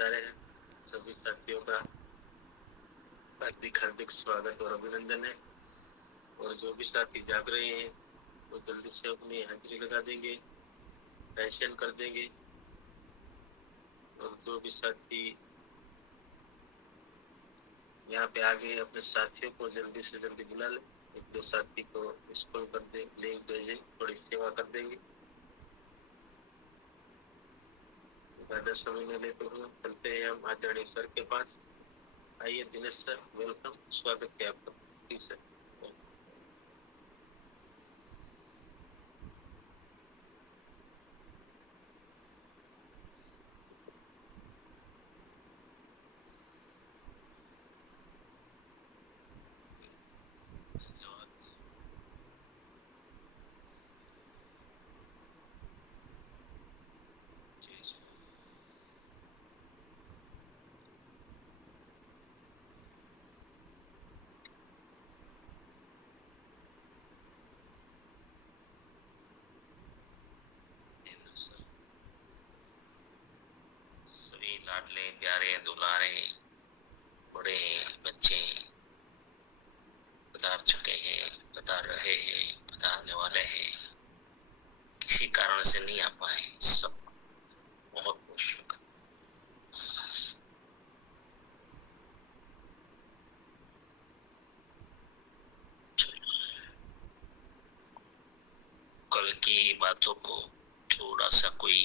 पधारे हैं सभी साथियों का हार्दिक स्वागत और अभिनंदन है। और जो भी साथी जाग रहे हैं वो जल्दी से अपनी हाजिरी लगा देंगे, दर्शन कर देंगे। और जो भी साथी यहाँ पे आ गए अपने साथियों को जल्दी से जल्दी बुला ले। एक दो साथी को स्कॉल कर दे, लिंक भेजे, थोड़ी सेवा कर देंगे। ज्यादा समय न लेते हुए चलते हैं हम आचार्य सर के पास। आइए दिनेश सर, वेलकम, स्वागत है आपका। Please sir. सभी लाडले प्यारे दुलारे बड़े बच्चे पधार चुके हैं, पधार रहे हैं, पधारने वाले हैं। किसी कारण से नहीं आ पाए, सब बहुत बहुत शुक्र। कल की बातों को थोड़ा सा कोई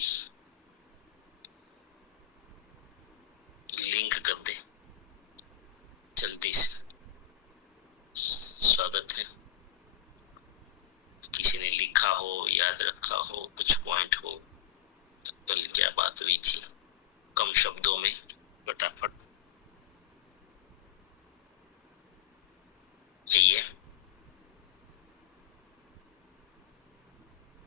लिंक कर दे जल्दी से, स्वागत है। किसी ने लिखा हो, याद रखा हो, कुछ पॉइंट हो, कल क्या बात हुई थी, कम शब्दों में फटाफट कहिए।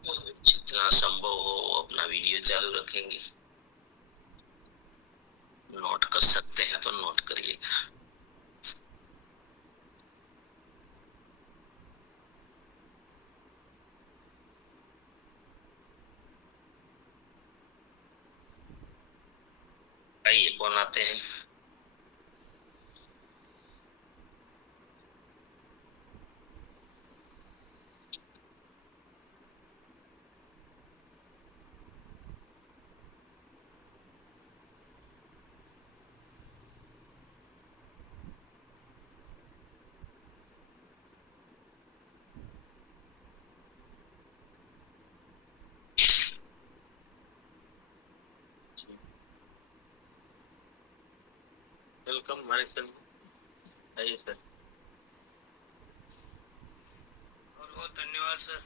जितना संभव हो अपना वीडियो चालू रखेंगे। नोट कर सकते हैं तो नोट करिएगा। आइए, कौन आते हैं? वेलकम मानिक सर, आइए सर। बहुत बहुत धन्यवाद सर।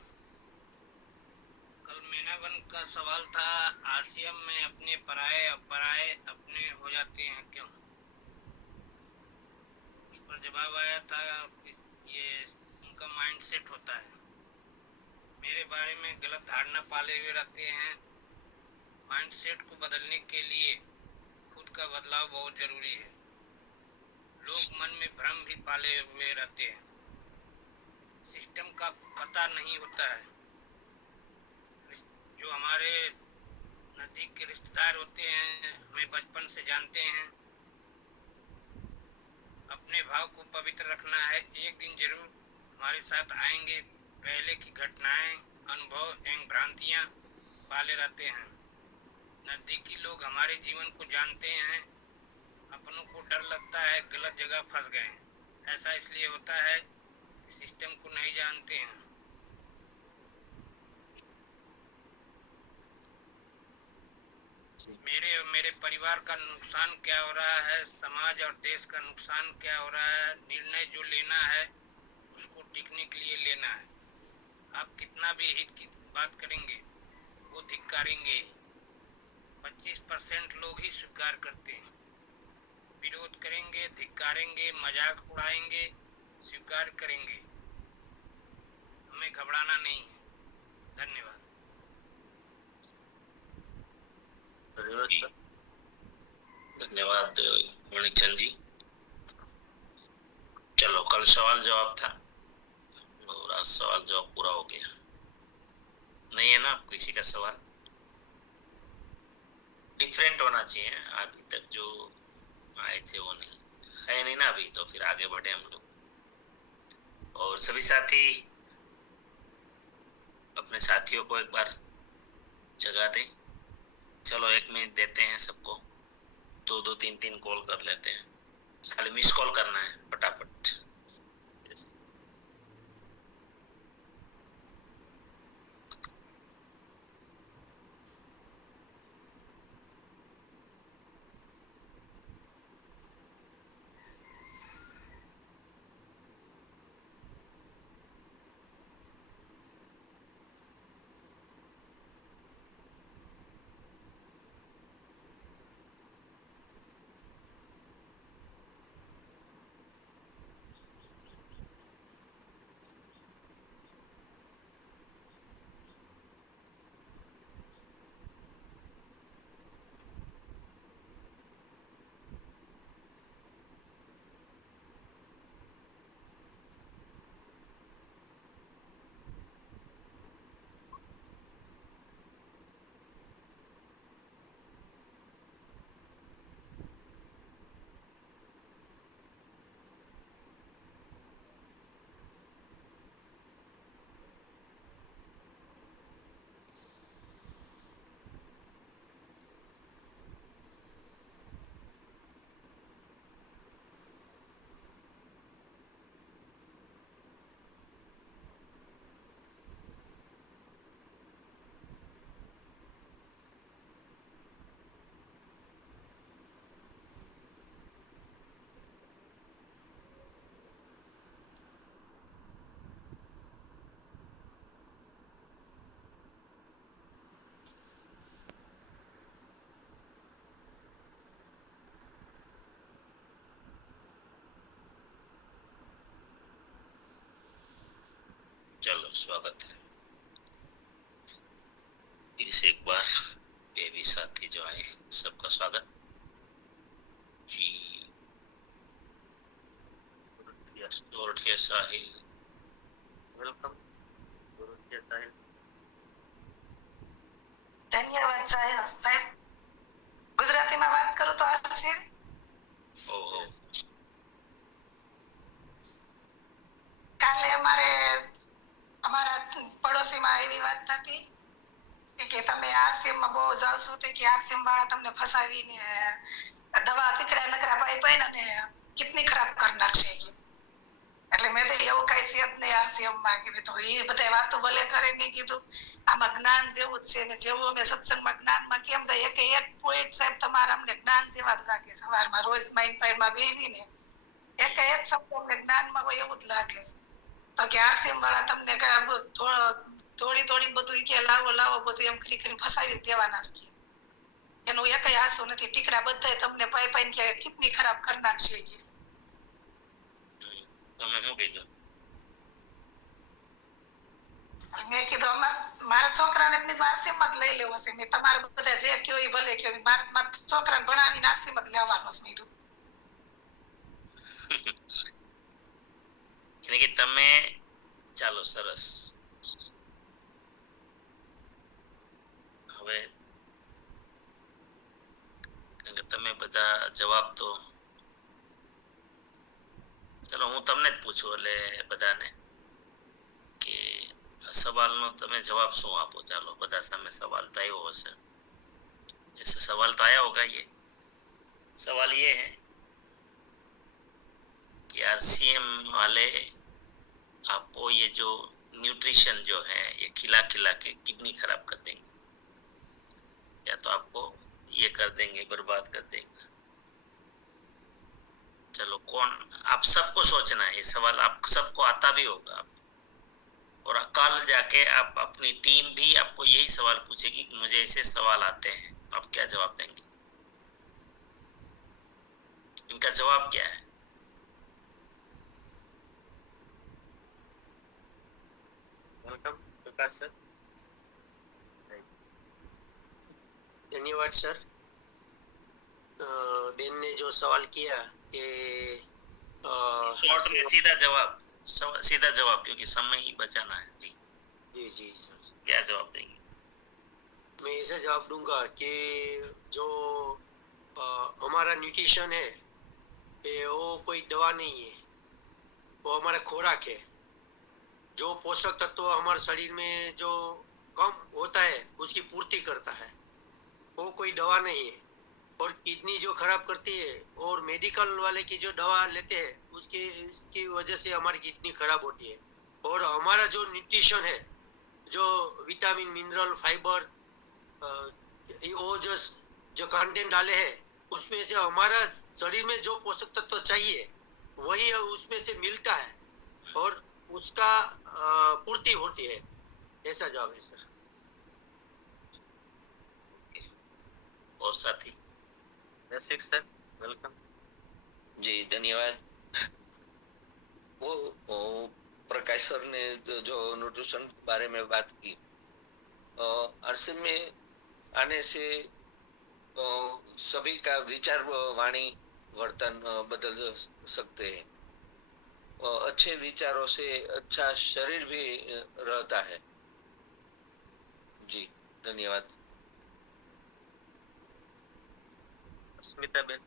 कल मीनाबन का सवाल था, आरसीएम में अपने पराये अपराये अपने हो जाते हैं क्यों? उस पर जवाब आया था ये उनका माइंडसेट होता है। मेरे बारे में गलत धारणा पाले हुए रहते हैं। माइंडसेट को बदलने के लिए खुद का बदलाव बहुत जरूरी है। लोग मन में भ्रम भी पाले हुए रहते हैं, सिस्टम का पता नहीं होता है। जो हमारे नज़दीक के रिश्तेदार होते हैं, हमें बचपन से जानते हैं। अपने भाव को पवित्र रखना है, एक दिन जरूर हमारे साथ आएंगे। पहले की घटनाएं, अनुभव एवं भ्रांतियाँ पाले रहते हैं। नज़दीकी लोग हमारे जीवन को जानते हैं। अपनों को डर लगता है गलत जगह फंस गए। ऐसा इसलिए होता है कि सिस्टम को नहीं जानते हैं। मेरे और मेरे परिवार का नुकसान क्या हो रहा है, समाज और देश का नुकसान क्या हो रहा है। निर्णय जो लेना है उसको टिकने के लिए लेना है। आप कितना भी हित की बात करेंगे वो धिक्कारेंगे। 25% लोग ही स्वीकार करते हैं। विरोध करेंगे, धिक्कारेंगे, मजाक उड़ाएंगे, स्वीकार करेंगे। हमें घबराना नहीं है। धन्यवाद। धन्यवाद मणिचंद जी। चलो, कल सवाल जवाब था और आज सवाल जवाब पूरा हो गया। नहीं है ना किसी का सवाल? डिफरेंट होना चाहिए। अभी तक जो आए थे वो नहीं है, नहीं ना अभी, तो फिर आगे बढ़े हम लोग। और सभी साथी अपने साथियों को एक बार जगा दें। चलो 1 मिनट देते हैं सबको, 2-2 3-3 कॉल कर लेते हैं। खाली मिस कॉल करना है फटाफट। चलो स्वागत है फिर से एक बार। बेबी साथी जो आए सबका स्वागत जी। सोरठिया साहिल, વેલકમ ગુરુજી સાહેબ। ધન્યવાદ સાહેબ સાહેબ ગુજરાતીમાં વાત કરું તો હાલશે? ઓહો કાલે અમારા પડોશીમાં એવી વાત થતી કે તમે આરસીએમમાં બહુ જાવ છો તે કે આરસીએમ વાળા તમને ફસાવીને દવા તીકડા નકરા પાઈ પાઈને અને કિડની ખરાબ કરી નાખશે કે એટલે મેં તો એવું કઈ છે જ નહીં આરસીએમમાં કે તો એ બધા વાતો ભલે કરે મેં કીધું આમાં જ્ઞાન જેવું જ છે ને જેવું અમે સત્સંગમાં જ્ઞાનમાં કેમ જાય એક પોઈન્ટ સાહેબ તમારા અમને જ્ઞાન જેવા જ લાગે સવારમાં રોજ માઇન્ડ પાઇન્ડમાં બેસીને એક શબ્દ અમને જ્ઞાનમાં હોય એવું જ લાગે તો કે આરસીએમ વાળા તમને થોડી બધું કે લાવો બધું એમ કરી ફસાવી દેવાના છે એનું એક હાસું નથી ટીકડા બધા તમને પાઈ પાઈને કે કિડની ખરાબ કરી નાખશે કે તમે શું કીધું? મેં કીધું મારા છોકરાને આરસીએમ જ લઈ લેવો છે મેં તમારે બધા જે કયો એ ભલે કયો મારા છોકરાને ભણાવીને આરસીએમ જ લેવાનો છે મેં એટલે કે તમે ચાલો સરસ। હવે તમે બધા જવાબ તો ચલો હું તમને જ પૂછું એટલે બધાને કે સવાલનો તમે जवाब શું આપો? ચાલો બધા સામે सवाल तो आयो हसे। ऐसे सवाल तो आया होगा। ये सवाल ये है कि आरसीएम वाले आपको ये जो न्यूट्रिशन जो है ये खिला खिला के किडनी खराब कर देंगे या तो आपको ये कर देंगे, बर्बाद कर देंगे। चलो कौन, आप सबको सोचना है ये सवाल, आप सबको आता भी होगा। और कल जाके आप अपनी टीम भी आपको यही सवाल पूछेगी कि मुझे ऐसे सवाल आते हैं, आप क्या जवाब देंगे? इनका जवाब क्या है? વેલકમ પ્રકાશ સર। धन्यवाद सर। बेन ने जो सवाल किया कि सीधा जवाब क्योंकि समय ही बचाना है। जी जी जी सर। क्या जवाब देंगे? मैं ऐसा जवाब दूंगा कि जो हमारा न्यूट्रिशन है वो कोई दवा नहीं है, वो हमारा खुराक है। जो पोषक तत्व हमारे शरीर में जो कम होता है उसकी पूर्ति करता है, वो कोई दवा नहीं है। और किडनी जो खराब करती है और मेडिकल वाले की जो दवा लेते हैं उसकी इसकी वजह से हमारी किडनी खराब होती है। और हमारा जो न्यूट्रिशन है, जो विटामिन मिनरल फाइबर वो जो कंटेंट डाले हैं उसमें से हमारा शरीर में जो पोषक तत्व चाहिए वही उसमें से मिलता है और उसका पूर्ति होती है। ऐसा जवाब है सर। और साथी रसिक सर, वेलकम। जी धन्यवाद। वो प्रकाश सर ने जो न्यूट्रिशन बारे में बात की, आरसीएम में आने से सभी का विचार वाणी वर्तन बदल सकते हैं। अच्छे विचारों से अच्छा शरीर भी रहता है। जी धन्यवाद। स्मिता बेन।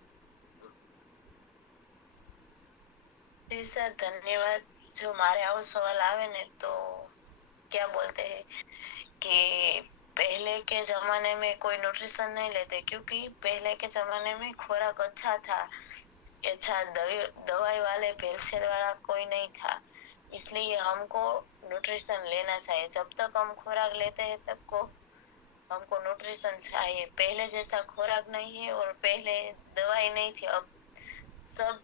जी सर धन्यवाद। जो मारे आओ सवाल आवे ने तो क्या बोलते हैं कि पहले के जमाने में कोई न्यूट्रिशन नहीं लेते, क्योंकि पहले के जमाने में खुराक अच्छा था, अच्छा दवाई वाले भेलसेल वाला कोई नहीं था, इसलिए हमको न्यूट्रिशन लेना चाहिए। जब तक हम खुराक लेते हैं तब को हमको न्यूट्रिशन चाहिए। पहले जैसा खुराक नहीं है और पहले दवाई नहीं थी, अब सब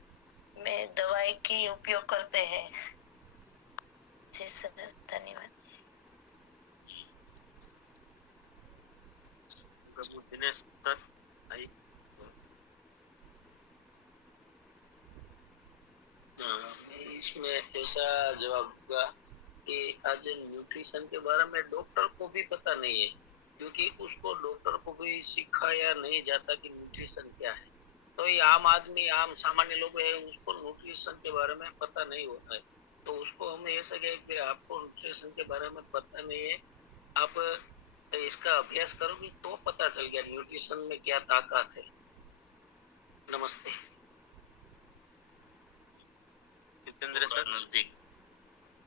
में दवाई की उपयोग करते हैं। जी सर धन्यवाद। प्रभु दिनेश सर, आइए। इसमें ऐसा जवाब दूंगा कि आज न्यूट्रिशन के बारे में डॉक्टर को भी पता नहीं है, क्योंकि उसको डॉक्टर को भी सिखाया नहीं जाता कि न्यूट्रिशन क्या है। तो ये आम आदमी, आम सामान्य लोग है, उसको न्यूट्रिशन के बारे में पता नहीं होता है। तो उसको हम ऐसा कहें कि आपको न्यूट्रिशन के बारे में पता नहीं है, आप इसका अभ्यास करोगे तो पता चल गया न्यूट्रिशन में क्या ताकत है। नमस्ते। जितेंद्र सर, नजदीक,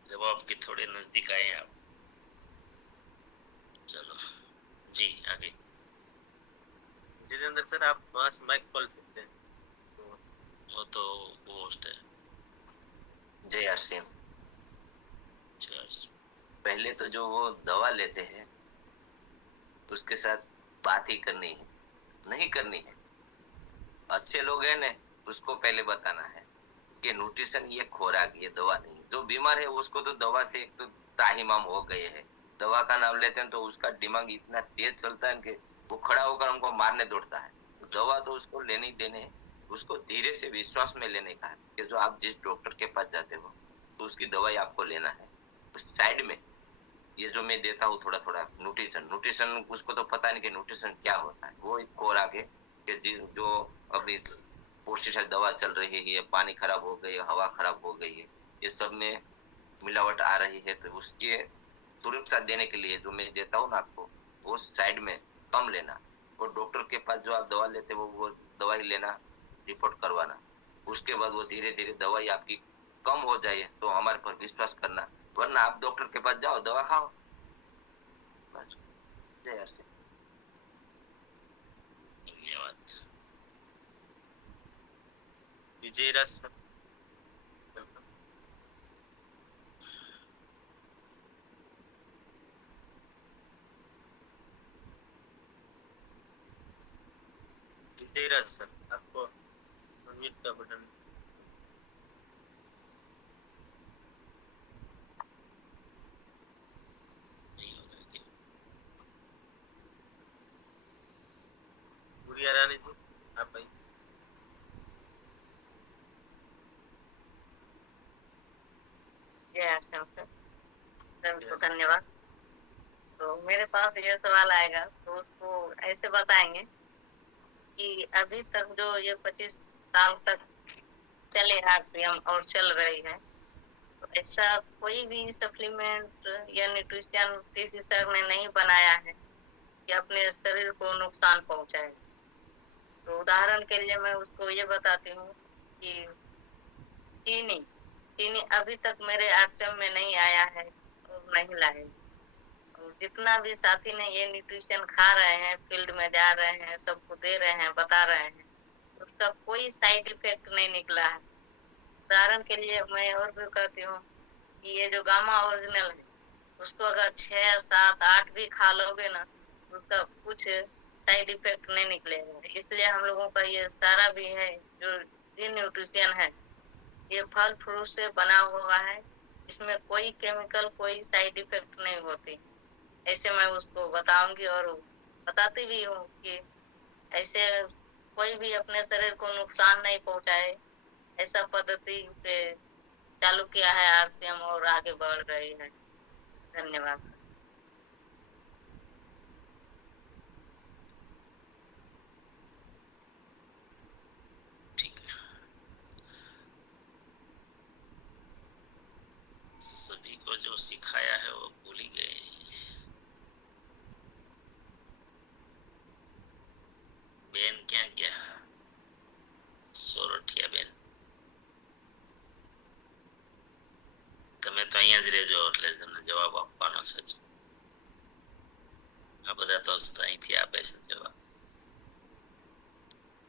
जवाब के थोड़े नजदीक आए आप। चलो जी आगे। जितेंद्र सर आप वहाँ से माइक खोल सकते हैं। वो तो होस्ट है। जय आरसीएम। चल, पहले तो जो वो दवा लेते हैं उसके साथ बात ही करनी है, नहीं करनी है। अच्छे लोग हैं ने उसको पहले बताना है कि न्यूट्रिशन ये खुराक, ये दवा नहीं। जो बीमार है उसको तो दवा से एक तो ताहिमाम हो गए हैं, दवा का नाम लेते हैं तो उसका दिमाग इतना तेज चलता है कि वो खड़ा होकर हमको मारने दौड़ता है। दवा तो उसको लेने ही देने है, उसको धीरे से विश्वास में लेने का है कि जो आप जिस डॉक्टर के पास जाते हो तो उसकी दवाई आपको लेना है। उस साइड में ये जो मैं देता हूँ थोड़ा थोड़ा न्यूट्रिशन उसको तो पता नहीं कि न्यूट्रिशन क्या होता है। वो एक खुराक है कि जो अभी कोशिश है, दवा चल रही है, पानी खराब हो गई, हवा खराब हो गई है, ये सब में मिलावट आ रही है, तो उसके सुरक्षा देने के लिए जो मैं देता हूँ ना आपको, वो साइड में कम लेना। और डॉक्टर के पास जो आप दवा लेते हो वो दवाई लेना, रिपोर्ट करवाना। उसके बाद वो धीरे धीरे दवाई आपकी कम हो जाए तो हमारे पर विश्वास करना, वरना आप डॉक्टर के पास जाओ, दवा खाओ, बस। जय श्री। धन्यवाद। विजय राज सर, वेलकम। विजय राज सर, आपको अनम्यूट का बटन। गुड़िया रानी जी, आप आइए। जय सर को धन्यवाद। तो मेरे पास ये सवाल आएगा तो उसको ऐसे बताएंगे कि अभी तक जो ये 25 साल तक चले आरसीएम और चल रही है, तो ऐसा कोई भी सप्लीमेंट या न्यूट्रिशन किसी सर ने नहीं बनाया है कि अपने शरीर को नुकसान पहुंचाए। तो उदाहरण के लिए मैं उसको ये बताती हूँ कि चीनी चीनी अभी तक मेरे आश्रम में नहीं आया है और नहीं लाए। और जितना भी साथी ने ये न्यूट्रिशन खा रहे हैं, फील्ड में जा रहे हैं, सबको दे रहे हैं, बता रहे हैं, उसका कोई साइड इफेक्ट नहीं निकला है। उदाहरण के लिए मैं और भी कहती हूँ कि ये जो गामा ओरिजिनल है, उसको अगर 6, 7, 8 भी खा लोगे ना, उसका कुछ साइड इफेक्ट नहीं निकलेगा। इसलिए हम लोगों का ये सारा भी है जो न्यूट्रिशन है, ये फल फ्रूट से बना हुआ है। इसमें कोई केमिकल, कोई साइड इफेक्ट नहीं होती। ऐसे मैं उसको बताऊंगी और बताती भी हूँ कि ऐसे कोई भी अपने शरीर को नुकसान नहीं पहुंचाए, ऐसा पद्धति पे चालू किया है आरसीएम और आगे बढ़ रही है। धन्यवाद। ठीक है, सभी को जो सिखाया है वो भूल ही गए। બેન ક્યાં ગયા? સોરઠિયા બેન, તમે તો અહીંયા જ રહેજો એટલે તમને જવાબ આપવાનો છે જ. આ બધા તો અહીંથી આપે છે જવાબ.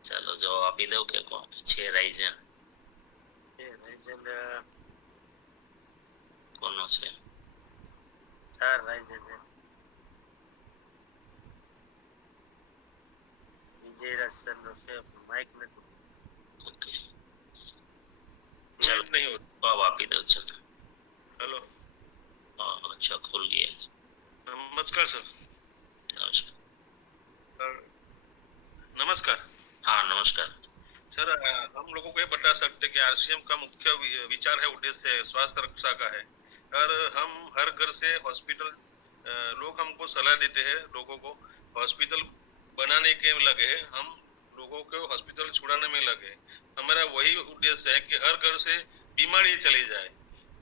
ચાલો જવાબ આપી દઉં કે કોણ છે? રાઇઝન ये राइजन કોનો છે? 4 राइजन है। विजय राज सर नो से माइक में ઓકે, ચાલો नहीं हो। જવાબ આપી દઉં. ચલો, हेलो, हाँ अच्छा खुल गया है. नमस्कार सर। नमस्कार. नमस्कार हाँ नमस्कार. सर, हम लोगों को ये बता सकते हैं कि आरसीएम का मुख्य विचार है, उद्देश्य है स्वास्थ्य रक्षा का है। और हम हर घर से हॉस्पिटल, लोग हमको सलाह देते हैं, लोगों को हॉस्पिटल बनाने के लगे हैं, हम लोगों को हॉस्पिटल छुड़ाने में लगे हैं। हमारा वही उद्देश्य है कि हर घर से बीमारी चली जाए।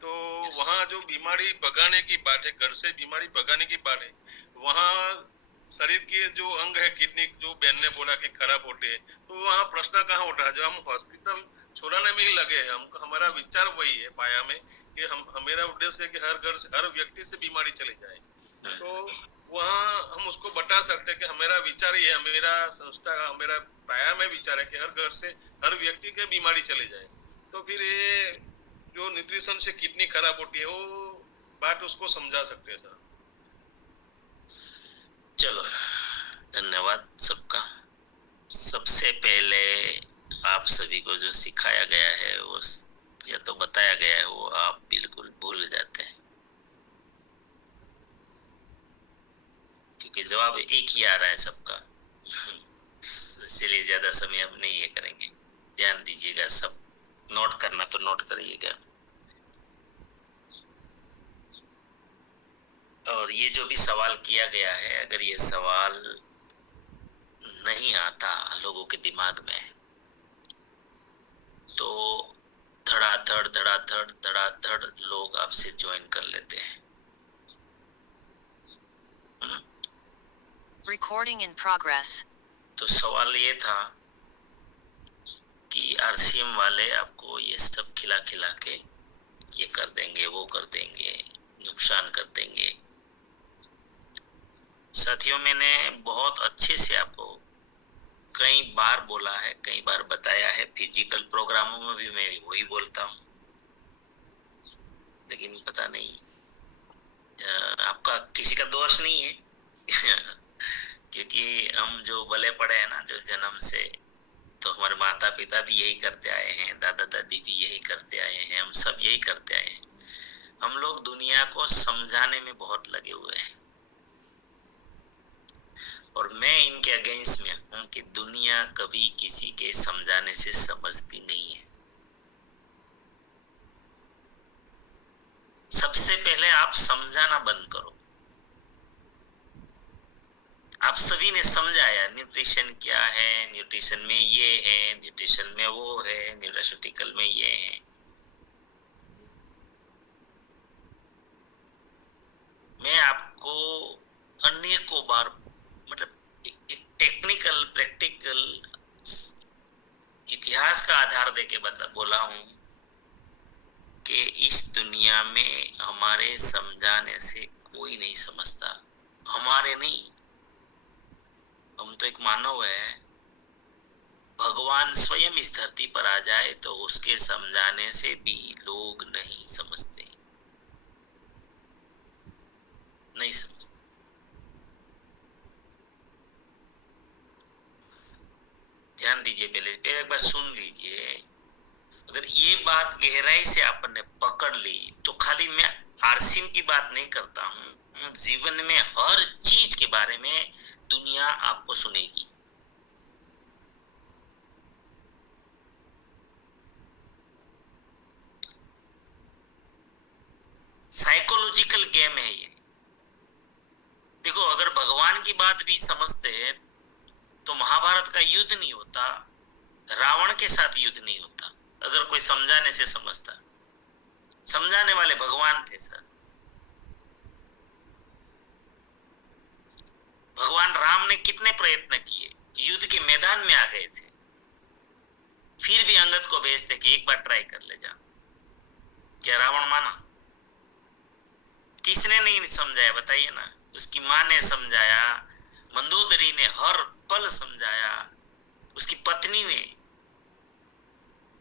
तो वहाँ जो बीमारी भगाने की बात है, घर से बीमारी भगाने की बात है, वहाँ शरीर के जो अंग है, किडनी, जो बहन ने बोला कि खराब होते हैं, तो वहाँ प्रश्न कहाँ उठा? जो हम हॉस्पिटल छुड़ाने में ही लगे हैं। हम हमारा विचार वही है पाया में कि मेरा उद्देश्य है कि हर घर से, हर व्यक्ति से बीमारी चली जाए। तो वहाँ हम उसको बता सकते हैं कि मेरा विचार ही है, मेरा संस्था का, मेरा पाया में विचार है कि हर घर से हर व्यक्ति के बीमारी चली जाए। तो फिर ये जो न्यूट्रिशन से किडनी खराब होती है, वो बात उसको समझा सकते हैं सर। चलो धन्यवाद सबका. सबसे पहले आप सभी को जो सिखाया गया है वो या तो बताया गया है वो आप बिल्कुल भूल जाते हैं, क्योंकि जवाब एक ही आ रहा है सबका. इसलिए ज्यादा समय अब नहीं ये करेंगे. ध्यान दीजिएगा, सब नोट करना तो नोट करिएगा. और ये जो भी सवाल किया गया है, अगर ये सवाल नहीं आता लोगों के दिमाग में तो धड़ाधड़ लोग आपसे ज्वाइन कर लेते हैं. Recording in progress. तो सवाल ये था कि आरसीएम वाले आपको ये सब खिला खिला के ये कर देंगे, वो कर देंगे, नुकसान कर देंगे. साथियों, मैंने बहुत अच्छे से आपको कई बार बोला है, कई बार बताया है. फिजिकल प्रोग्रामों में भी मैं वही बोलता हूँ, लेकिन पता नहीं आपका किसी का दोष नहीं है. क्योंकि हम जो भले पड़े हैं ना, जो जन्म से, तो हमारे माता पिता भी यही करते आए हैं, दादा दादी भी यही करते आए हैं, हम सब यही करते आए हैं. हम लोग दुनिया को समझाने में बहुत लगे हुए हैं, और मैं इनके अगेंस्ट में हूं कि दुनिया कभी किसी के समझाने से समझती नहीं है. सबसे पहले आप समझाना बंद करो. आप सभी ने समझाया न्यूट्रिशन क्या है, न्यूट्रिशन में ये है, न्यूट्रिशन में वो है, न्यूट्रास्यूटिकल में ये है. मैं आपको अनेकों बार टेक्निकल प्रैक्टिकल इतिहास का आधार देके बोला हूं कि इस दुनिया में हमारे समझाने से कोई नहीं समझता। हमारे नहीं, हम तो एक मानव है। भगवान स्वयं इस धरती पर आ जाए तो उसके समझाने से भी लोग नहीं समझते, नहीं समझते। ध्यान दीजिए, पहले एक बार सुन लीजिए। अगर ये बात गहराई से आपने पकड़ ली तो खाली मैं आरसीएम की बात नहीं करता हूं, जीवन में हर चीज के बारे में दुनिया आपको सुनेगी। साइकोलॉजिकल गेम है ये। देखो, अगर भगवान की बात भी समझते हैं तो महाभारत का युद्ध नहीं होता, रावण के साथ युद्ध नहीं होता। अगर कोई समझाने से समझता, समझाने वाले भगवान थे सर। भगवान राम ने कितने प्रयत्न किए, युद्ध के मैदान में आ गए थे, फिर भी अंगद को भेजते कि एक बार ट्राई कर ले जा। क्या रावण माना? किसने नहीं समझाया बताइए ना? उसकी माँ ने समझाया, मंदोदरी ने हर पल समझाया, उसकी पत्नी ने,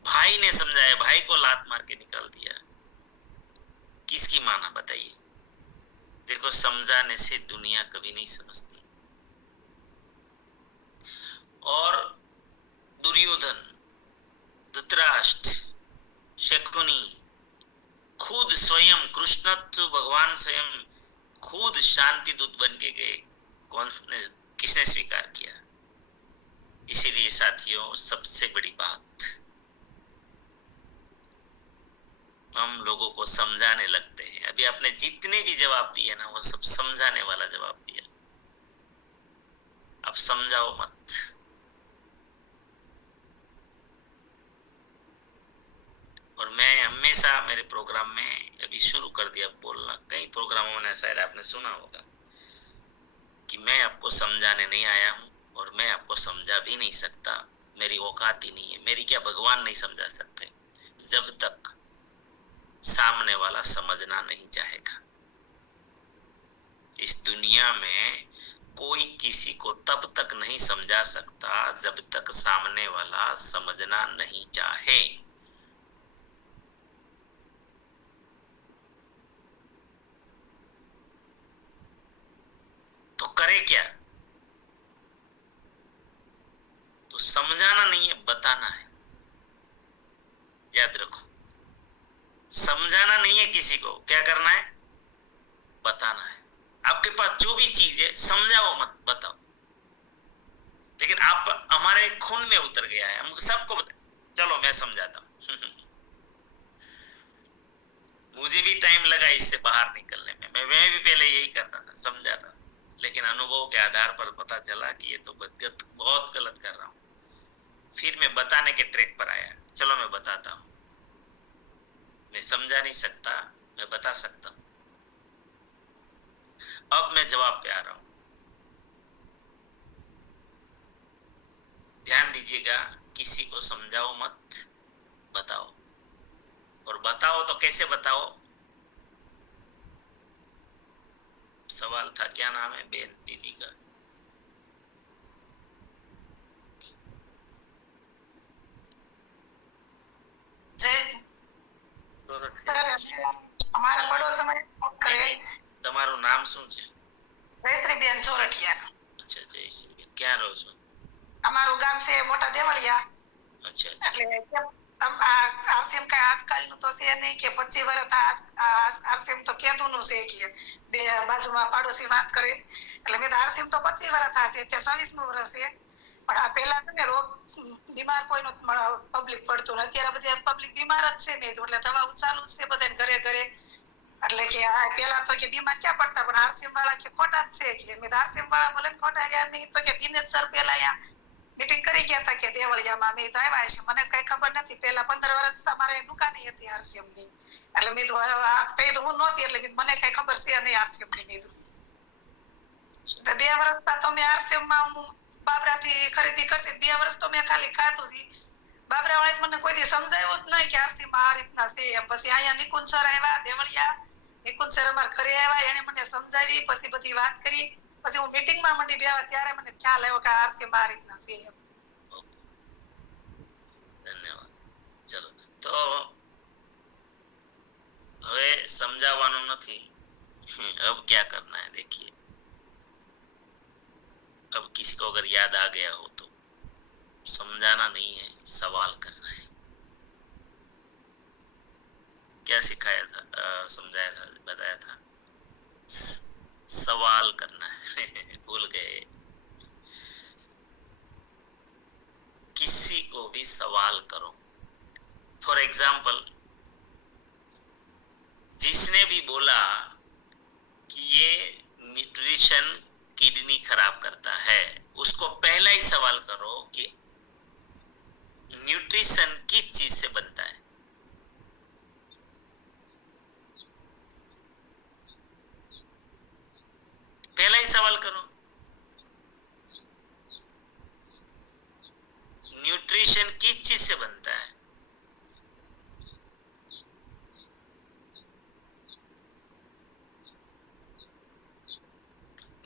भाई ने समझाया, भाई को लात मार के निकाल दिया। किसकी माना बताइए? देखो, समझाने से दुनिया कभी नहीं समझती। और दुर्योधन, धृतराष्ट्र, शकुनी, खुद स्वयं कृष्ण तो भगवान स्वयं खुद शांति दूत बन के गए। किसने स्वीकार किया? इसीलिए साथियों, सबसे बड़ी बात, हम लोगों को समझाने लगते हैं। अभी आपने जितने भी जवाब दिए ना, वो सब समझाने वाला जवाब दिया। अब समझाओ मत। और मैं हमेशा मेरे प्रोग्राम में अभी शुरू कर दिया बोलना, कई प्रोग्रामों में शायद आपने सुना होगा कि मैं आपको समझाने नहीं आया हूं और मैं आपको समझा भी नहीं सकता। मेरी औकात ही नहीं है। मेरी क्या भगवान नहीं समझा सकते जब तक सामने वाला समझना नहीं चाहेगा। इस दुनिया में कोई किसी को तब तक नहीं समझा सकता जब तक सामने वाला समझना नहीं चाहे। तो करे क्या? तो समझाना नहीं है, बताना है। याद रखो, समझाना नहीं है किसी को, क्या करना है? बताना है। आपके पास जो भी चीज है, समझाओ मत, बताओ। लेकिन आप हमारे खून में उतर गया है, हम सबको चलो मैं समझाता हूं। मुझे भी टाइम लगा इससे बाहर निकलने में। मैं भी पहले यही करता था, समझाता, लेकिन अनुभव के आधार पर पता चला कि ये तो बहुत गलत कर रहा हूं। फिर मैं बताने के ट्रैक पर आया। चलो मैं बताता हूं। मैं समझा नहीं सकता, मैं बता सकता हूं। अब मैं जवाब पे आ रहा हूं। ध्यान दीजिएगा, किसी को समझाओ मत, बताओ। और बताओ तो कैसे बताओ? सवाल था, क्या नाम है बेन दीदी का? અમારા પડોશમાં કરે તમારું નામ શું છે? જયશ્રીબેન ચોરઠિયા. अच्छा, जयश्री, क्या રહો છો? અમારું ગામ છે મોટા દેવળિયા. अच्छा, એટલે આરસીએમ કઈ આજકાલનું તો છે નહીં કે 25 વર્ષ આરસીએમ તો કેદુનું છે કે બે બાજુમાં પાડોશી વાત કરે. એટલે મેં આરસીએમ તો 25 વર્ષ થશે, અત્યારે 26મું વર્ષ છે. પણ આ પેલા છે ને રોગ બીમાર કોઈનો પબ્લિક પડતું ને, અત્યારે બધી પબ્લિક બીમાર જ છે. મેં એટલે દવા ચાલુ જ છે બધાને ઘરે ઘરે. એટલે કે આ પેલા તો કે બીમાર ક્યાં પડતા, પણ આરસીએમ વાળા કે ખોટા જ છે કે. મેં આરસીએમ વાળા ભલે ખોટા રહ્યા. મેં તો કે દિનેશ સર પેલા અહીંયા મીટિંગ કરી ગયા હતા કે દેવળિયામાં. મેં તો આવ્યા છે, મને કઈ ખબર નથી. પેલા 15 વર્ષ અમારે દુકાને હતી આરસીએમ ની. એટલે મેં તો હું નહોતી, એટલે મને કઈ ખબર છે નહીં આરસીએમ ની. મેં તો 2 વર્ષ તો મેં આરસીએમ માં હું બાબરાથી ખરીદી કરતી 2 વર્ષ તો મેં ખાલી ખાધું છે. બાબરા વાળાએ મને કોઈ દી સમજાવ્યું જ નહીં કે આરસી માં આ રીતના છે એમ. પછી અહીંયા નિકુંજ સર આવ્યા દેવળિયા, નિકુંજ સર અમારા ઘરે આવ્યા, એને મને સમજાવી, પછી બધી વાત કરી, પછી હું મીટિંગમાં મંડી બેહવા ત્યારે મને ખ્યાલ આવ્યો કે આરસી માં આ રીતના છે એમ. ओके, धन्यवाद। चलो तो હવે સમજાવવાનું નથી, अब क्या करना है देखिए। अब किसी को अगर याद आ गया हो तो समझाना नहीं है, सवाल करना है। क्या सिखाया था, समझाया था, बताया था? सवाल करना है भूल गए। किसी को भी सवाल करो। फॉर एग्जाम्पल, जिसने भी बोला कि ये न्यूट्रिशन किडनी खराब करता है, उसको पहला ही सवाल करो कि न्यूट्रिशन किस चीज से बनता है। पहला ही सवाल करो, न्यूट्रिशन किस चीज से बनता है।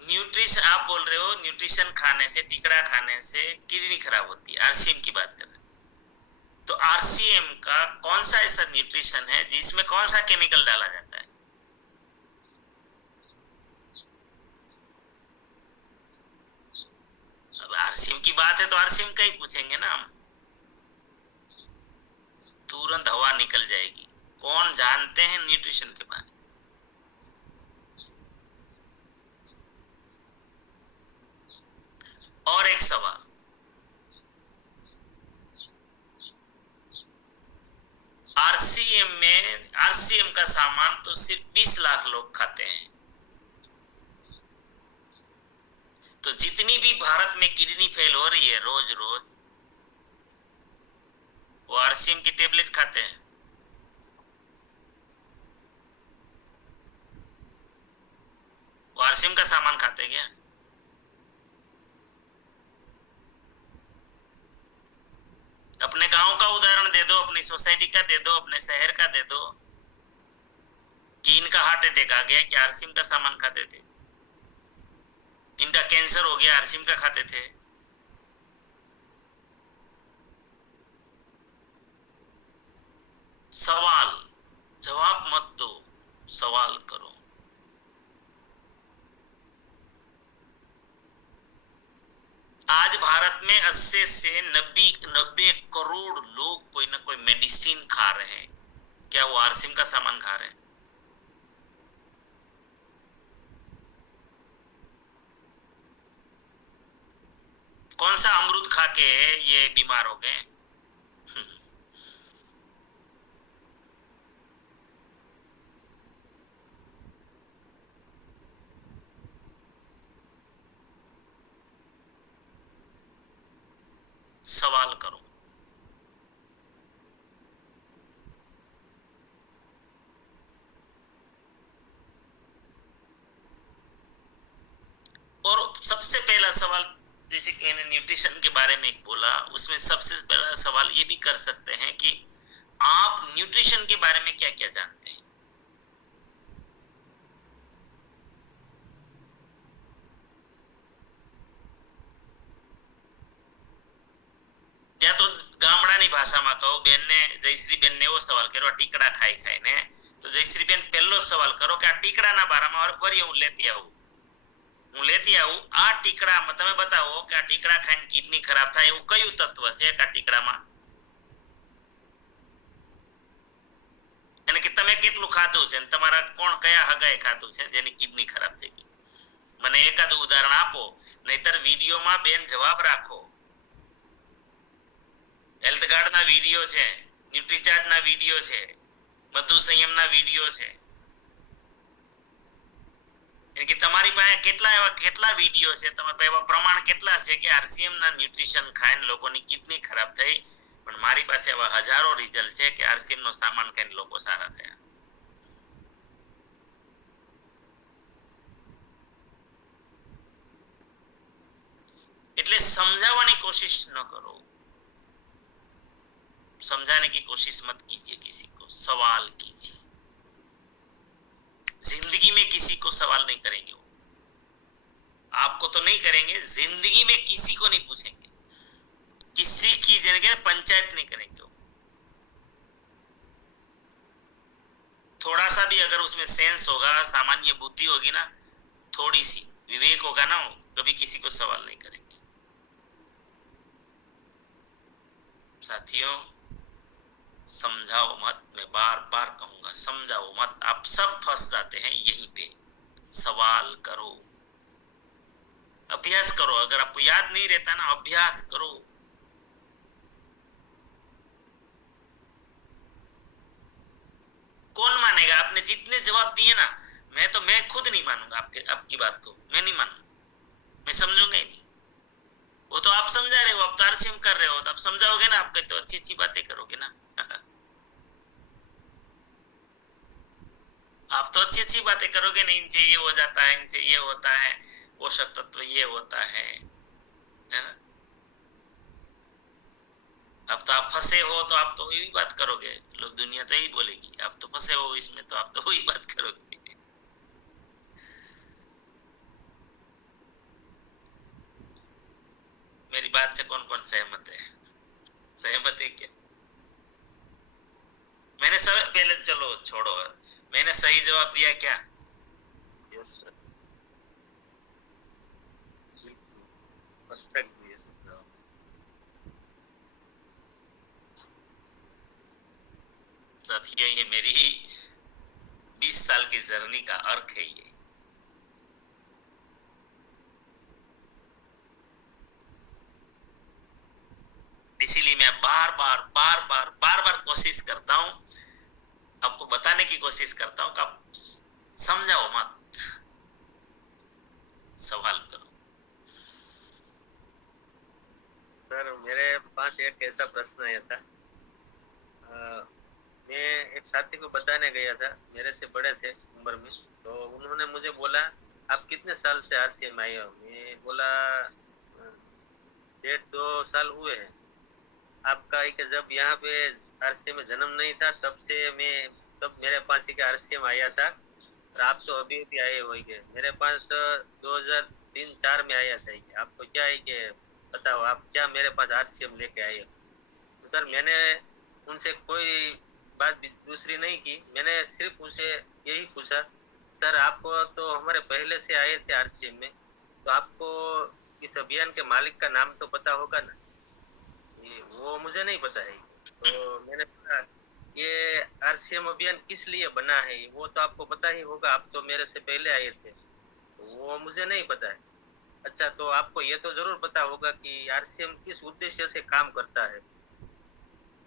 न्यूट्रिशन, आप बोल रहे हो न्यूट्रिशन खाने से, टिकड़ा खाने से किडनी खराब होती है, आरसीएम की बात कर रहे हैं। तो आरसीएम का कौन सा ऐसा न्यूट्रिशन है जिसमें कौन सा केमिकल डाला जाता है? अब आरसीएम की बात है तो आरसीएम का ही पूछेंगे ना हम, तुरंत हवा निकल जाएगी। कौन जानते हैं न्यूट्रिशन के बारे में? और एक सवाल, आरसीएम में, आरसीएम का सामान तो सिर्फ 20 लाख लोग खाते हैं, तो जितनी भी भारत में किडनी फेल हो रही है रोज रोज, वो आरसीएम की टेबलेट खाते हैं। वो आरसीएम का सामान खाते हैं क्या? अपने गांव का उदाहरण दे दो, अपनी सोसाइटी का दे दो, अपने शहर का दे दो कि इनका हार्ट अटैक आ गया कि आरसीएम का सामान खाते थे, इनका कैंसर हो गया आरसीएम का खाते थे। सवाल, जवाब मत दो, सवाल करो। आज भारत में 80 से 90 करोड़ लोग कोई ना कोई मेडिसिन खा रहे हैं। क्या वो आरसीएम का सामान खा रहे हैं? कौन सा अमरूद खा के ये बीमार हो गए? सवाल करो। और सबसे पहला सवाल, जैसे कि मैंने न्यूट्रिशन के बारे में एक बोला, उसमें सबसे पहला सवाल ये भी कर सकते हैं कि आप न्यूट्रिशन के बारे में क्या क्या जानते हैं। या तो ગામડાની ભાષામાં કહો, બેનને, જયશ્રી બેનને એવો સવાલ કર્યો, ટીકડા ખાઈ ખાઈને, તો જયશ્રી બેન પહેલો સવાલ કરો કે આ ટીકડાના બારામાં ફરી હું લેતી આવું, આ ટીકડામાં તમે બતાવો કે આ ટીકડા ખાઈને કિડની ખરાબ થાય એવું કયું તત્વ છે આ ટીકડામાં, અને કે તમે કેટલું ખાધું છે, તમારા કોણ કયા હગાએ ખાધું છે જેની કિડની ખરાબ થઈ ગઈ, મને એકાદું ઉદાહરણ આપો, નહીતર વિડીયોમાં બેન જવાબ રાખો। हेल्थ कार्ड ना वीडियो छे, न्यूट्रीचार्ज ना वीडियो छे, मधु संयम ना वीडियो छे, यानी कि तमारी पासे કેટલા वीडियो छे, तमारी पासे प्रमाण કેટલા छे कि आरसीएम ना न्यूट्रिशन खाઈને લોકોની કિડની ખરાબ થઈ, પણ મારી પાસે આવા હજારો રિઝલ્ટ છે કે આરસીએમ નો સામાન ખાઈને લોકો સારા થયા। એટલે समझाने कोशिश न करो, समझाने की कोशिश मत कीजिए, किसी को सवाल कीजिए। जिंदगी में किसी को सवाल नहीं करेंगे वो, आपको तो नहीं करेंगे, जिंदगी में किसी को नहीं पूछेंगे, किसी की जगह पंचायत नहीं करेंगे वो। थोड़ा सा भी अगर उसमें सेंस होगा, सामान्य बुद्धि होगी ना, थोड़ी सी विवेक होगा ना, वो कभी किसी को सवाल नहीं करेंगे। साथियों, समझाओ मत, मैं बार बार कहूंगा, समझाओ मत। आप सब फंस जाते हैं यहीं पे। सवाल करो, अभ्यास करो। अगर आपको याद नहीं रहता ना, अभ्यास करो। कौन मानेगा? आपने जितने जवाब दिए ना, मैं खुद नहीं मानूंगा आपकी बात को, मैं नहीं मानूंगा, मैं समझूंगा ही नहीं। वो तो आप समझा रहे हो, आप तारसिम कर रहे हो, तो आप समझाओगे ना, आप तो अच्छी अच्छी बातें करोगे ना। आप तो अच्छी अच्छी बातें करोगे ना, इनसे ये हो जाता है, इनसे ये होता है, पोषक तत्व ये होता है ना। अब तो आप फंसे हो, तो आप तो यही बात करोगे, लोग दुनिया तो यही बोलेगी, आप तो फंसे हो इसमें, तो आप तो वही बात करोगे। मेरी बात से कौन कौन सहमत है? सहमत है क्या? मैंने सब पहले, चलो छोड़ो, मैंने सही जवाब दिया क्या? यस सर, परफेक्ट दिया सर। साथियों, ये मेरी 20 साल की जर्नी का अर्थ है ये। इसीलिए मैं बार बार कोशिश करता हूं, आपको बताने की कोशिश करता हूं कि आप समझाओ मत, सवाल करो। सर, मेरे पास एक ऐसा प्रश्न आया था। मैं एक साथी को बताने गया था, मेरे से बड़े थे उम्र में, तो उन्होंने मुझे बोला, आप कितने साल से आरसीएम आए हो? मैं बोला 1.5-2 साल हुए हैं। आपका एक जब यहाँ पे आरसीएम में जन्म नहीं था, तब मेरे पास एक आरसीएम आया था, और आप तो अभी भी आए होंगे। मेरे पास 2003-4 में आया था। आपको क्या है कि बताओ, आप क्या मेरे पास आरसीएम लेके आए हो? तो सर, मैंने उनसे कोई बात दूसरी नहीं की, मैंने सिर्फ उसे यही पूछा, सर आपको तो हमारे पहले से आए थे आरसीएम में, तो आपको इस अभियान के मालिक का नाम तो पता होगा ना? वो मुझे नहीं पता है। तो मैंने बोला, ये आरसीएम अभियान किस लिए बना है वो तो आपको पता ही होगा, आप तो मेरे से पहले आए थे। वो मुझे नहीं पता है। अच्छा, तो आपको ये तो जरूर पता होगा कि आरसीएम किस उद्देश्य से काम करता है?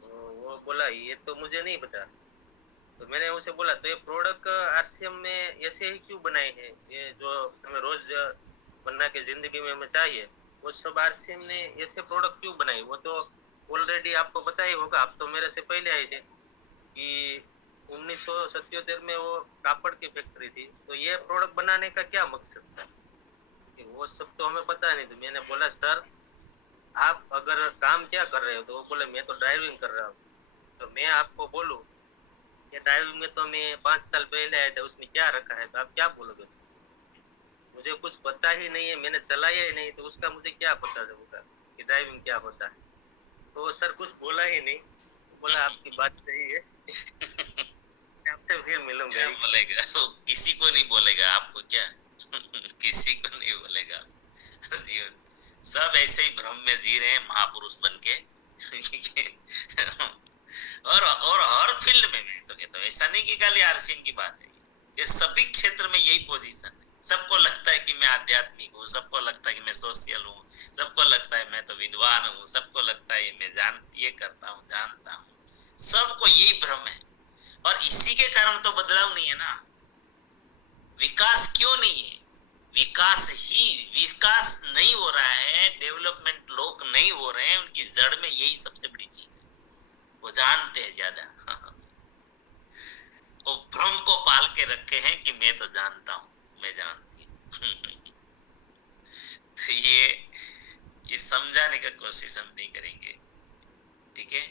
वो बोला, ये तो मुझे नहीं पता। तो मैंने उसे बोला, तो ये प्रोडक्ट आरसीएम में ऐसे ही क्यों बनाए हैं, ये जो हमें रोज बनना के जिंदगी में हमें चाहिए, वो सब आरसीएम ने ऐसे प्रोडक्ट क्यों बनाए? वो तो ऑलरेडी आपको पता ही होगा, आप तो मेरे से पहले आए थे कि 1977 में वो कापड़ की फैक्ट्री थी, तो ये प्रोडक्ट बनाने का क्या मकसद था? वो सब तो हमें पता नहीं। तो मैंने बोला, सर आप अगर काम क्या कर रहे हो? तो वो बोले, मैं तो ड्राइविंग कर रहा हूँ। तो मैं आपको बोलूँ, ये ड्राइविंग में तो मैं 5 साल पहले आया था, उसमें क्या रखा है? तो आप क्या बोलोगे? मुझे कुछ पता ही नहीं है, मैंने चलाया ही नहीं, तो उसका मुझे क्या पता होगा कि ड्राइविंग क्या होता है? तो सर कुछ बोला ही नहीं, बोला आपकी बात सही है। आपसे फिर मिलूंगा। क्या बोलेगा वो? किसी को नहीं बोलेगा, आपको क्या? किसी को नहीं बोलेगा। सब ऐसे ही भ्रम में जी रहे हैं महापुरुष बनके। और हर फील्ड में मैं तो कहता हूँ, ऐसा नहीं कि खाली आरसीएम की बात है, ये सभी क्षेत्र में यही पोजीशन है। सबको लगता है कि मैं आध्यात्मिक हूँ, सबको लगता है कि मैं सोशल हूँ, सबको लगता है मैं तो विद्वान हूँ, सबको लगता है मैं ये करता हूँ, जानता हूँ। सबको यही भ्रम है, और इसी के कारण तो बदलाव नहीं है ना। विकास क्यों नहीं है? विकास नहीं हो रहा है, डेवलपमेंट लोग नहीं हो रहे हैं, उनकी जड़ में यही सबसे बड़ी चीज है। वो जानते हैं ज्यादा। वो भ्रम को पाल के रखे हैं कि मैं तो जानता हूं, मैं जानती हूँ। तो ये समझाने का कोशिश हम नहीं करेंगे, ठीक है।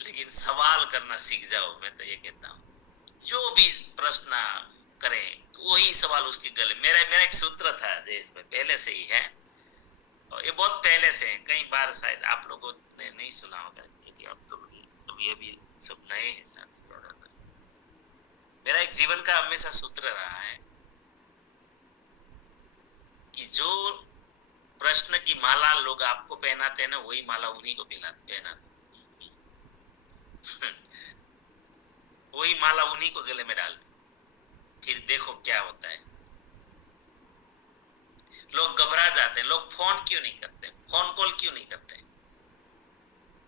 लेकिन सवाल करना सीख जाओ, मैं तो ये कहता हूँ। जो भी प्रश्न करें वही सवाल उसके गले। मेरा मेरा एक सूत्र था जयेश भाई, पहले से ही है, और ये बहुत पहले से है। कई बार शायद आप लोगों ने नहीं सुना होगा, क्योंकि अब तो अभी सब नए हैं साथी थोड़ा। मेरा एक जीवन का हमेशा सूत्र रहा है कि जो प्रश्न की माला लोग आपको पहनाते हैं ना, वही माला उन्हीं को पहना वही माला उन्हीं को गले में डाल दे, फिर देखो क्या होता है। लोग घबरा जाते हैं। लोग फोन क्यों नहीं करते, फोन कॉल क्यों नहीं करते?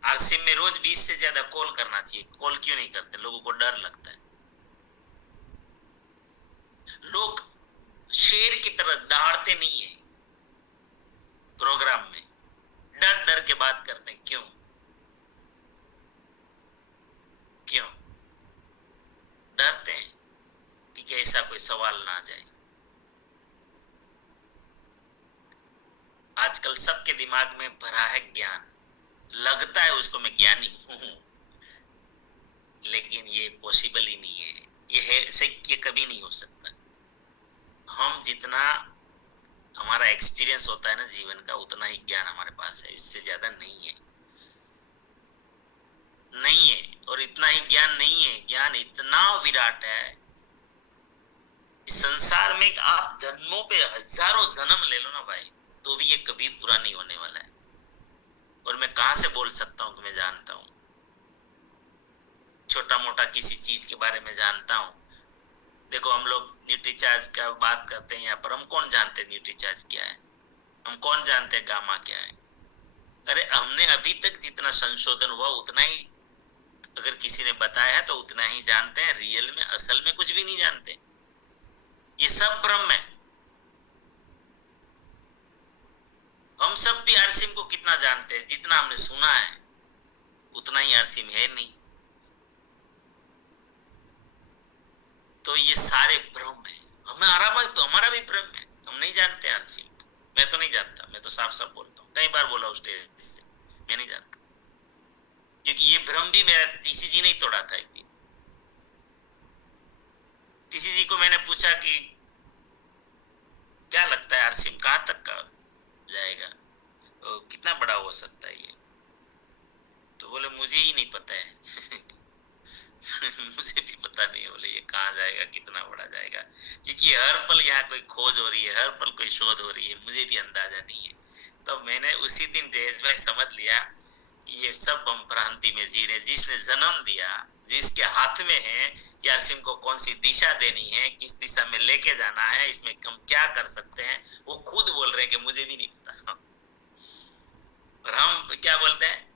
आरसीएम में रोज 20 से ज्यादा कॉल करना चाहिए, कॉल क्यों नहीं करते? लोगों को डर लगता है। लोग शेर की तरह दहाड़ते नहीं है प्रोग्राम में, डर डर के बात करते हैं। क्यों क्यों डरते हैं? कि ऐसा कोई सवाल ना आ जाए। आजकल सबके दिमाग में भरा है ज्ञान, लगता है उसको मैं ज्ञानी हूं, लेकिन ये पॉसिबल ही नहीं है। ये है शक्य कभी नहीं हो सकता। हम जितना हमारा एक्सपीरियंस होता है ना जीवन का, उतना ही ज्ञान हमारे पास है, इससे ज्यादा नहीं है। नहीं है, और इतना ही ज्ञान नहीं है। ज्ञान इतना विराट है, इस संसार में आप जन्मों पे हजारों जन्म ले लो ना भाई, तो भी ये कभी पूरा नहीं होने वाला है। और मैं कहां से बोल सकता हूं कि मैं जानता हूं? छोटा मोटा किसी चीज के बारे में जानता हूं। देखो, हम लोग न्यूट्रीचार्ज का बात करते हैं यहाँ पर, हम कौन जानते हैं न्यूट्रीचार्ज क्या है? हम कौन जानते हैं गामा क्या है? अरे हमने अभी तक जितना संशोधन हुआ उतना ही, अगर किसी ने बताया है तो उतना ही जानते हैं। रियल में, असल में कुछ भी नहीं जानते। ये सब ब्रह्म है। हम सब भी आरसीएम को कितना जानते हैं? जितना हमने सुना है उतना ही आरसीएम है नहीं। तो ये सारे ब्रह्म है। हमारा भी ब्रह्म है। हम नहीं जानते आरसीएम। मैं तो नहीं जानता, मैं तो साफ साफ बोलता हूँ। कई बार बोला उस स्टेज से, मैं नहीं जानता, क्योंकि ये भ्रम भी मेरा टीसी जी ने तोड़ा था। एक दिन टीसी जी को मैंने पूछा कि क्या लगता है आरसीएम कहां तक का जाएगा, कितना बड़ा हो सकता है ये? तो बोले मुझे ही नहीं पता है। मुझे भी पता नहीं, बोले ये कहाँ जाएगा, कितना बड़ा जाएगा, क्योंकि हर पल यहाँ कोई खोज हो रही है, हर पल कोई शोध हो रही है, मुझे भी अंदाजा नहीं है। तो मैंने उसी दिन जयेश भाई समझ लिया कि ये सब हम भ्रांति में जी रहे। जिसने जन्म दिया, जिसके हाथ में है यार सिंह को कौन सी दिशा देनी है, किस दिशा में लेके जाना है, इसमें हम क्या कर सकते हैं, वो खुद बोल रहे हैं कि मुझे भी नहीं पता। और हम क्या बोलते हैं,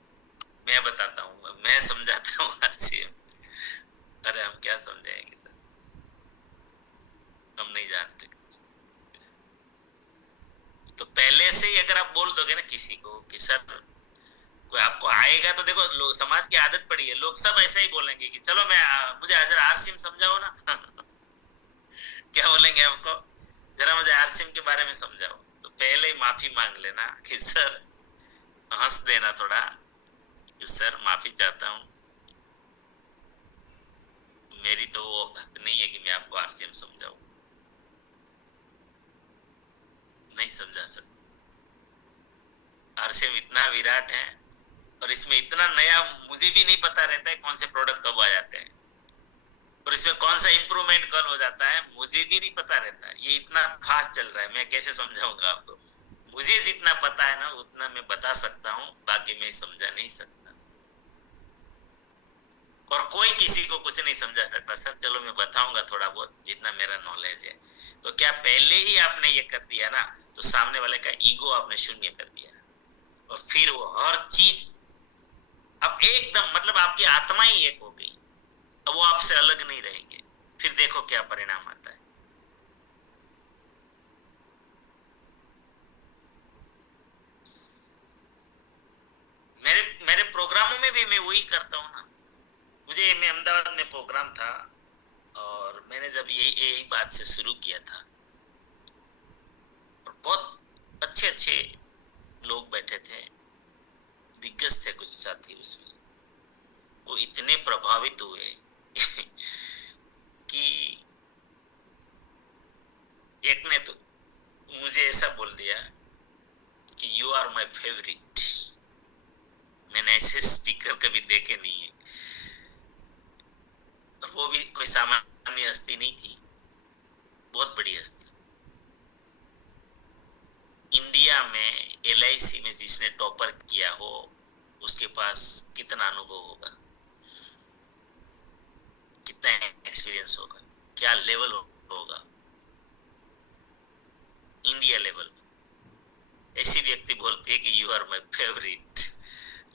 मैं बताता हूँ, मैं समझाता हूँ आरसीएम। अरे हम क्या समझाएंगे सर, हम नहीं जानते कुछ। तो पहले से ही अगर आप बोल दोगे ना किसी को कि सर कोई आपको आएगा, तो देखो लोग, समाज की आदत पड़ी है, लोग सब ऐसा ही बोलेंगे कि चलो मुझे जरा आरसीएम समझाओ ना। क्या बोलेंगे आपको, जरा मुझे आरसीएम के बारे में समझाओ। तो पहले ही माफी मांग लेना कि सर, हंस देना थोड़ा कि सर माफी चाहता हूँ, मेरी तो वो औकात नहीं है कि मैं आपको आरसीएम समझाऊं, नहीं समझा सकता। आरसीएम इतना विराट है और इसमें इतना नया, मुझे भी नहीं पता रहता है कौन से प्रोडक्ट कब आ जाते हैं और इसमें कौन सा इंप्रूवमेंट कब हो जाता है, मुझे भी नहीं पता रहता है। ये इतना फास्ट चल रहा है, मैं कैसे समझाऊंगा आपको। मुझे जितना पता है ना उतना मैं बता सकता हूँ, बाकी मैं समझा नहीं सकता और कोई किसी को कुछ नहीं समझा सकता। सर चलो मैं बताऊंगा थोड़ा बहुत जितना मेरा नॉलेज है। तो क्या पहले ही आपने ये कर दिया ना, तो सामने वाले का ईगो आपने शून्य कर दिया और फिर वो हर चीज अब एकदम, मतलब आपकी आत्मा ही एक हो गई, अब वो आपसे अलग नहीं रहेंगे। फिर देखो क्या परिणाम आता है। मेरे प्रोग्रामों में भी मैं वही करता हूँ ना। मैं अहमदाबाद में प्रोग्राम था और मैंने जब यही बात से शुरू किया था और बहुत अच्छे लोग बैठे थे, दिग्गज थे कुछ साथी उसमें, वो इतने प्रभावित हुए कि एक ने तो मुझे ऐसा बोल दिया कि यू आर माई फेवरेट। मैंने ऐसे स्पीकर कभी देखे नहीं है। और वो भी कोई सामान्य हस्ती नहीं थी, बहुत बड़ी हस्ती। इंडिया में LIC में जिसने टॉपर किया हो उसके पास कितना अनुभव होगा, कितना एक्सपीरियंस होगा, क्या लेवल होगा इंडिया लेवल। ऐसी व्यक्ति बोलती है कि यू आर माई फेवरेट।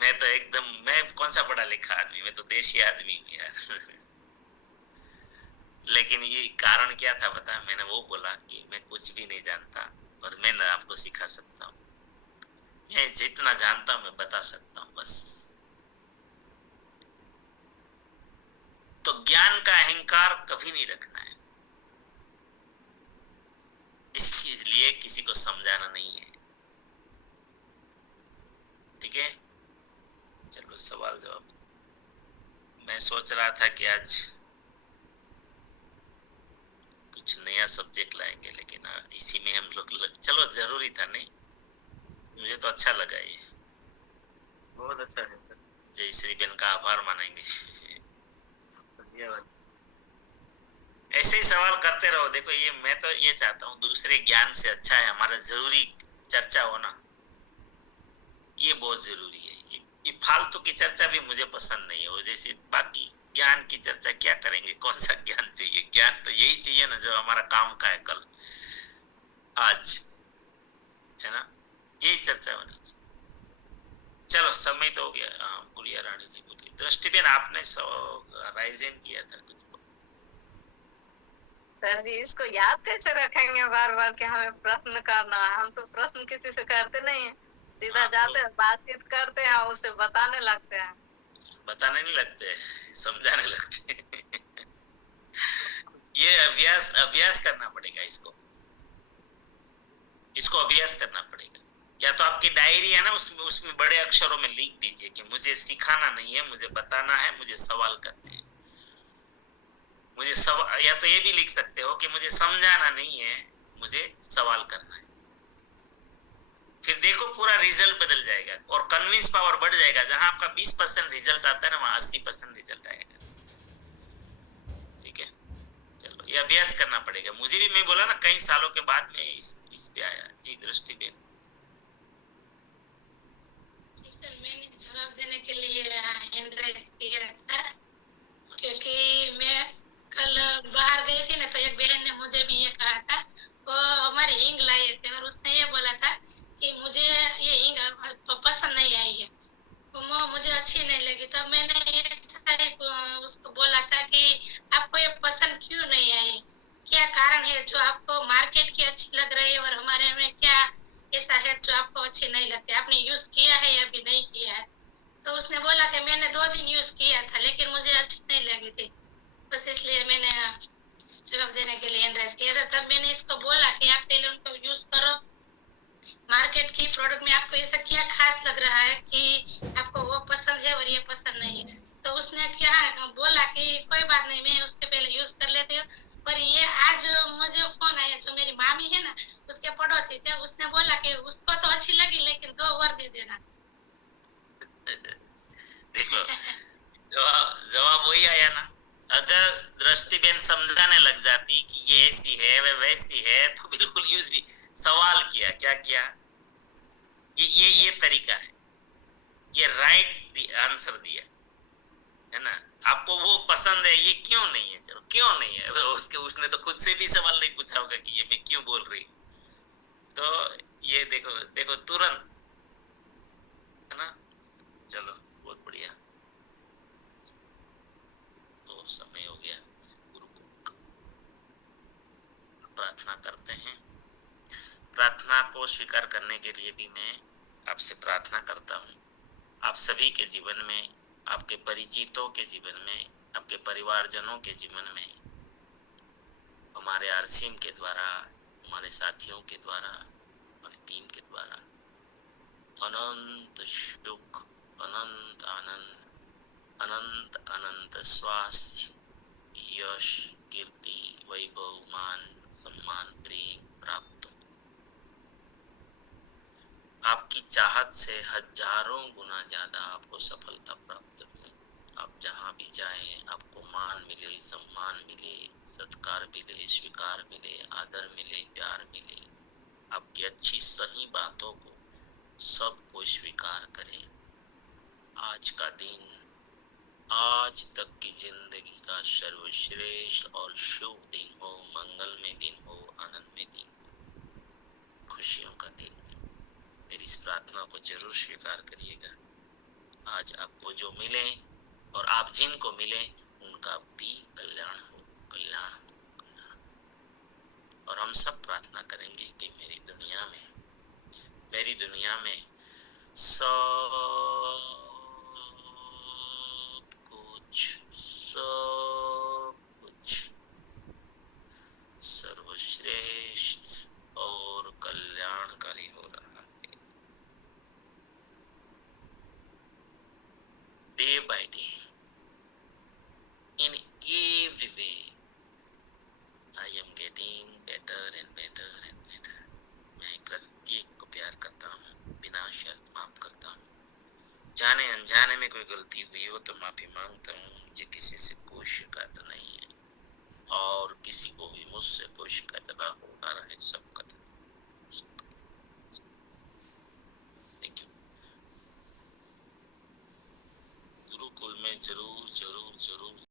मैं तो एकदम, मैं कौन सा पढ़ा लिखा आदमी, मैं तो देशी आदमी हूँ यार। लेकिन ये कारण क्या था पता है? मैंने वो बोला कि मैं कुछ भी नहीं जानता और मैं ना आपको सिखा सकता हूँ, मैं जितना जानता हूँ मैं बता सकता हूँ बस। तो ज्ञान का अहंकार कभी नहीं रखना है, इसके लिए किसी को समझाना नहीं है। ठीक है, चलो सवाल जवाब। मैं सोच रहा था कि आज कुछ नया सब्जेक्ट लाएंगे, लेकिन इसी में हम लोग चलो जरूरी था नहीं, मुझे तो अच्छा लगा ये। बहुत अच्छा है सर, जय श्री बेन का आभार मानेंगे। धन्यवाद। ऐसे ही सवाल करते रहो। देखो ये मैं तो ये चाहता हूँ दूसरे ज्ञान से अच्छा है हमारा जरूरी चर्चा होना, ये बहुत जरूरी है। ये फालतू की चर्चा भी मुझे पसंद नहीं है। वो जैसे बाकी ज्ञान की चर्चा क्या करेंगे, कौन सा ज्ञान चाहिए? ज्ञान तो यही चाहिए ना जो हमारा काम का है कल आज, है ना? यही चर्चा होनी चाहिए। चलो समय तो हो गया। हाँ, गुड़िया रानी जी बोलिए। दृष्टिबेन आपने राइजेन किया था कुछ? सर जी इसको याद कैसे रखेंगे बार बार कि हमें प्रश्न करना है? हम तो प्रश्न किसी से करते नहीं है, सीधा जाते हैं, बातचीत करते हैं, उसे बताने लगते हैं। बताने नहीं लगते, समझाने लगते हैं। ये अभ्यास करना पड़ेगा, इसको अभ्यास करना पड़ेगा। या तो आपकी डायरी है ना, उसमें बड़े अक्षरों में लिख दीजिए कि मुझे सिखाना नहीं है, मुझे बताना है, मुझे सवाल करने हैं। या तो ये भी लिख सकते हो कि मुझे समझाना नहीं है, मुझे सवाल करना है। फिर देखो पूरा रिजल्ट बदल जाएगा और कन्विंस पावर बढ़ जाएगा। जहां आपका 20% रिजल्ट आता है ना, वहां 80% रिजल्ट आएगा। ठीक है, चलो ये अभ्यास करना पड़ेगा। मुझे भी, मैं बोला ना, कई सालों के बाद में इस पे आया। जी दृष्टिबेन। सर मैंने जवाब देने के लिए हैंड राइज किया था, क्योंकि मैं कल बाहर गई थी ना, तो एक बहन ने मुझे भी ये कहा था, वो हमारे हींग लाए थे और उसने ये बोला था कि मुझे ये हींग पसंद नहीं आई है, तो मुझे अच्छी नहीं लगी। तब मैंने उसको बोला था कि आपको ये पसंद क्यों नहीं आई, क्या कारण है जो आपको मार्केट की अच्छी लग रही है और हमारे में क्या ऐसा है जो आपको अच्छी नहीं लगती, आपने यूज किया है या भी नहीं किया है? तो उसने बोला कि मैंने 2 दिन यूज किया था लेकिन मुझे अच्छी नहीं लगी थी, बस इसलिए मैंने जवाब देने के लिए एंड्रेस किया था। तब मैंने इसको बोला कि आप पहले उनको यूज करो, मार्केट की प्रोडक्ट में आपको ऐसा क्या खास लग रहा है कि आपको वो पसंद है और ये पसंद नहीं है? तो उसने क्या बोला कि कोई बात नहीं, मैं उसके पहले यूज कर लेती हूँ। और ये आज मुझे फोन आया, जो मेरी मामी है ना, उसके पड़ोसी थे, उसने बोला कि उसको तो अच्छी लगी लेकिन 2 और दे देना। देखो जवाब वही आया ना। अगर दृष्टिबेन समझाने लग जाती कि ये ऐसी है वे वैसी है, तो बिल्कुल यूज भी। सवाल किया, क्या किया? ये तरीका है, ये राइट आंसर दिया, है ना? आपको वो पसंद है, ये क्यों नहीं है? चलो क्यों नहीं है, उसने तो खुद से भी सवाल नहीं पूछा होगा कि ये मैं क्यों बोल रही हूँ। तो ये देखो तुरंत, है ना? चलो बहुत बढ़िया। तो समय हो गया, गुरु को प्रार्थना करते हैं। प्रार्थना को स्वीकार करने के लिए भी मैं आपसे प्रार्थना करता हूँ। आप सभी के जीवन में, आपके परिचितों के जीवन में, आपके परिवारजनों के जीवन में, हमारे RCM के द्वारा, हमारे साथियों के द्वारा, हमारी टीम के द्वारा अनंत सुख, अनंत आनंद, अनंत अनंत स्वास्थ्य, यश, कीर्ति, वैभव, मान, सम्मान, प्रेम प्राप्त हो। आपकी चाहत से हजारों गुना ज्यादा आपको सफलता प्राप्त हो। आप जहां भी जाएं आपको मान मिले, सम्मान मिले, सत्कार मिले, स्वीकार मिले, आदर मिले, प्यार मिले। आपकी अच्छी सही बातों को सबको स्वीकार करें। आज का दिन, आज तक की जिंदगी का सर्वश्रेष्ठ और शुभ दिन हो, मंगलमय दिन हो, आनंदमय दिन हो, खुशियों का दिन हो। मेरी इस प्रार्थना को जरूर स्वीकार करिएगा। आज आपको जो मिले और आप जिनको मिले उनका भी कल्याण हो, कल्याण हो, कल्याण हो। और हम सब प्रार्थना करेंगे कि मेरी दुनिया में सब कुछ सर्वश्रेष्ठ और कल्याणकारी हो रहा है। Day by day, in every way, I am getting better and better and better. मैं प्रत्येक को प्यार करता हूँ, बिना शर्त माफ करता हूँ। जाने अनजाने में कोई गलती हुई हो तो माफी मांगता हूँ। मुझे किसी से कोई शिकायत नहीं है और किसी को भी मुझसे कोई शिकायत ना होना रहे। सबका थैंक यू। गुरुकुल में जरूर जरूर जरूर